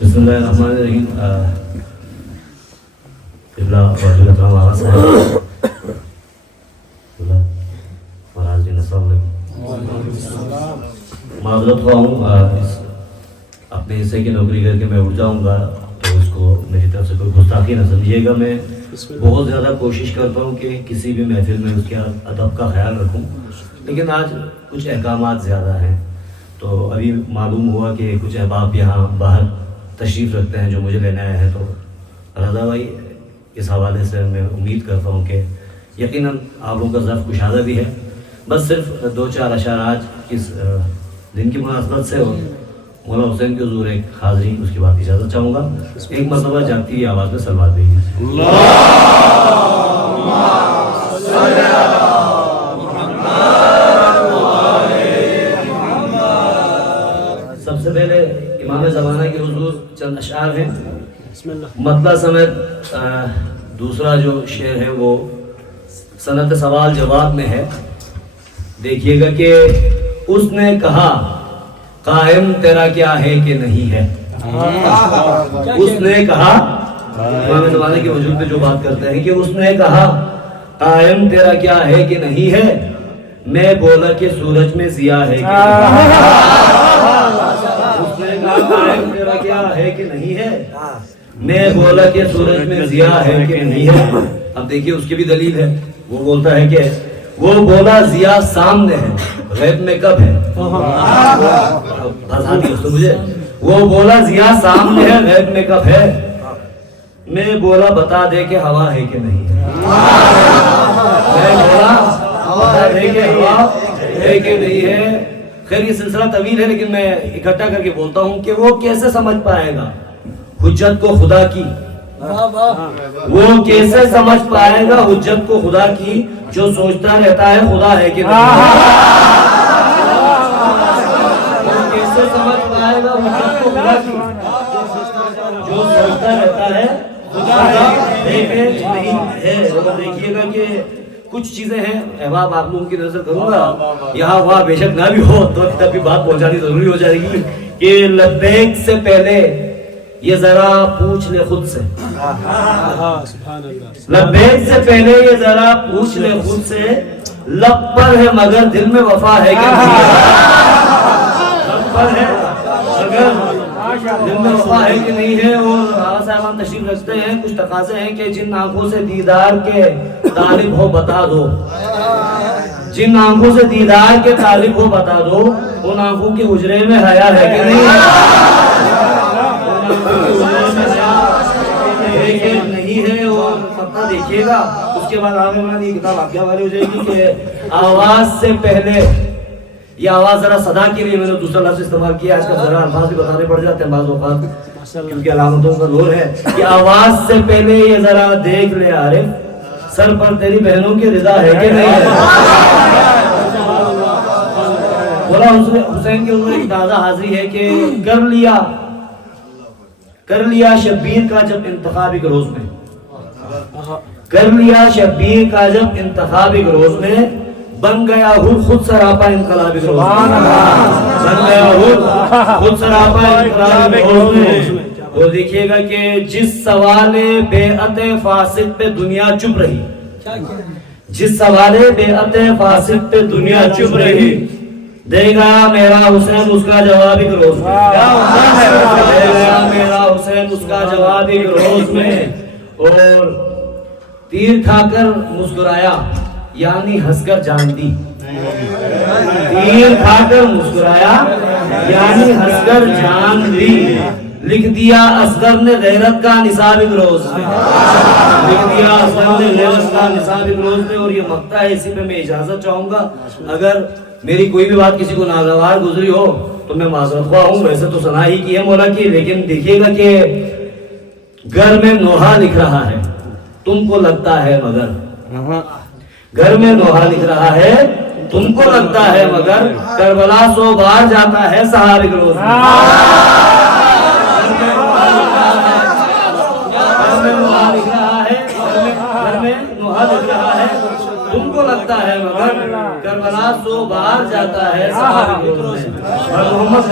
बिस्मिल्लाहिर्रहमानिर्रहीम। क़िबला वाजिब एहतराम आवाज़ है महाराज जी अस्सलाम वालेकुम। माज़रत ख़्वाह हूँ, अपने हिस्से की नौकरी करके मैं उठ जाऊँगा तो इसको मेरी तरफ से कोई गुस्ताखी न समझिएगा। मैं बहुत ज़्यादा कोशिश करता हूँ कि किसी भी महफिल में उसके अदब का ख्याल रखूँ, लेकिन आज कुछ अहकामात ज़्यादा हैं। तो अभी मालूम हुआ कि कुछ अहबाब यहाँ बाहर तशरीफ़ रखते हैं जो मुझे लेने आए हैं। तो रज़ा भाई, इस हवाले से मैं उम्मीद करता हूँ कि यकीनन आप लोगों का ज़र्फ़ कुशादा भी है। बस सिर्फ 2-4 अशारात इस दिन की मुनासबत से और मौला हुसैन के हुज़ूर एक हाज़री, उसके बाद इजाज़त चाहूँगा। एक मरतबा जाती हुई आवाज़ में सलवात भेजिए। सबसे पहले इमाम ज़माना के हुज़ूर चंद अशार हैं। मतला समेत दूसरा जो शेर है वो सनत सवाल जवाब में है। देखिएगा कि उसने कहा कायम तेरा क्या है कि नहीं है। उसने कहा, इमाम ज़माने के वजूद पे जो बात करते हैं कि उसने कहा कायम तेरा क्या है कि नहीं है। मैं बोला कि सूरज में ज़िया है कि उसने कहा कायम तेरा क्या है कि नहीं है। मैं बोला कि सूरज में ज़िया है कि नहीं है। अब देखिए उसकी भी दलील है। वो बोलता है कि वो बोला ज़िया सामने है, गैब में कब है। तो मुझे वो बोला ज़िया सामने है, गैब में कब है। मैं बोला बता दे कि हवा है कि नहीं है। मैं बोला बता दे कि हवा है कि नहीं है। खैर ये सिलसिला तवील है, लेकिन मैं इकट्ठा करके बोलता हूँ कि वो कैसे समझ पाएगा हुज्जत को खुदा की। वो कैसे समझ पाएगा हुज्जत को खुदा की जो सोचता रहता है खुदा है कि नहीं। वो कैसे समझ पाएगा हुज्जत को खुदा की जो सोचता रहता है खुदा है कि नहीं है। देखिएगा कि कुछ चीजें हैं अहबाब, आप लोगों की नजर करूंगा, यहाँ वहाँ बेशक ना भी हो तो तब भी बात पहुंचानी जरूरी हो जाएगी कि लब्बैक से पहले ये जरा पूछ ले खुद से। लब्बैक से पहले ये जरा पूछ ले खुद से, लब पर है मगर दिल में वफा है कि नहीं। लब पर है मगर दिल में वफा है कि नहीं है। और साहब तशरीफ रखते हैं, कुछ तकाज़े हैं कि जिन आंखों से दीदार के तालिब हो बता दो, जिन आंखों से दीदार के तालिब हो बता दो, उन आंखों के हुजरे में हया है कि नहीं। नहीं है। और पक्का देखिएगा उसके बाद आगे ये किताब आज्ञा वाली हो जाएगी कि आवाज से पहले, ये आवाज जरा सदा के लिए मैंने दूसरा लफ्ज़ इस्तेमाल किया, आजकल जरा अल्फाज भी बताने पड़ जाते हैं बाज़ औक़ात क्योंकि अलामतों का दौर है कि आवाज से पहले ये जरा देख ले आरिफ सर पर तेरी बहनों की रिदा है कि नहीं है। बोला हुसैन के ऊपर एक ताज़ा हाजिरी है कि कर लिया शब्बीर का जब इंतखाब एक रोज में, कर लिया शब्बीर का जब इंतखाब एक रोज में, बन गया हूँ खुद सरापा इनकलाब एक रोज में, बन गया हूँ खुद सरापा इनकलाब एक रोज में। तो देखिएगा कि जिस सवाले बेअते फासिद पे दुनिया चुप रही, जिस सवाले बेअते फासिद पे दुनिया चुप रही, देगा मेरा हुसैन उसका जवाब एक रोज में, देगा मेरा हुसैन उसका जवाब एक रोज में। और तीर खाकर मुस्कुराया यानी हंसकर जान दी, तीर खाकर मुस्कुराया यानी हंसकर जान दी। लिख दिया असगर ने गैरत का निसाब एक रोज में, लिख दिया असगर ने गैरत का निसाब एक रोज में। और ये मक्ता है, इसी पे मैं इजाजत चाहूंगा। अगर मेरी कोई भी बात किसी को नागवार गुजरी हो तो मैं माजरत ख्वाह हूँ। वैसे तो सना ही की है मौला की, लेकिन देखिएगा कि घर में नोहा लिख रहा है तुमको लगता है मगर, घर में नोहा लिख रहा है तुमको लगता है मगर, करबला 100 बार जाता है सहारे के रोज में। तुमको लगता है मगर करबला 100 बार जाता है। मोहम्मद